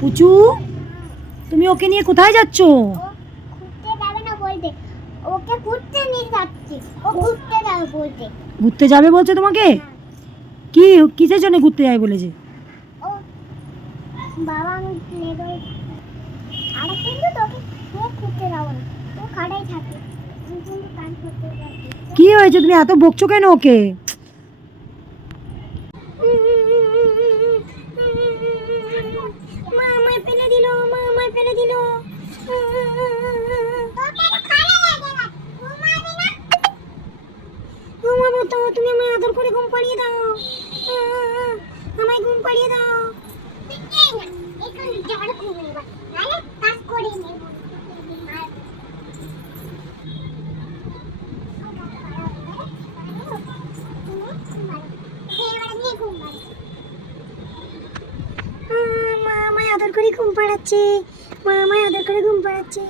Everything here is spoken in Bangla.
পুচু, তুমি ওকে নিয়ে কোথায় যাচ্ছ? ঘুরতে যাবে না বলতে, ওকে ঘুরতে নিয়ে যাচ্ছি। ও ঘুরতে যাবে বলতে। ঘুরতে যাবে বলছে তোমাকে? কি কিসের জন্য ঘুরতে যাবে বলেছে? ও বাবা আমি নেবো আর কিন্তু তোকে ঘুরতে যাবো না, ও খাড়াই থাকে, কিন্তু কাজ করতে যাচ্ছি। কি হয়েছে, তুমি এত বকছো কেন ওকে? মা আমায় ফেলে দিল, মা আমায় ফেলে দিল। ঘুমাবো তো, তুমি আমায় আদর করে ঘুম পাড়িয়ে দাও, আমায় ঘুম পাড়িয়ে দাও। মা আমায় আদর করে ঘুম পাড়াচ্ছে, মা আমায় আদর করে ঘুম পাড়াচ্ছে।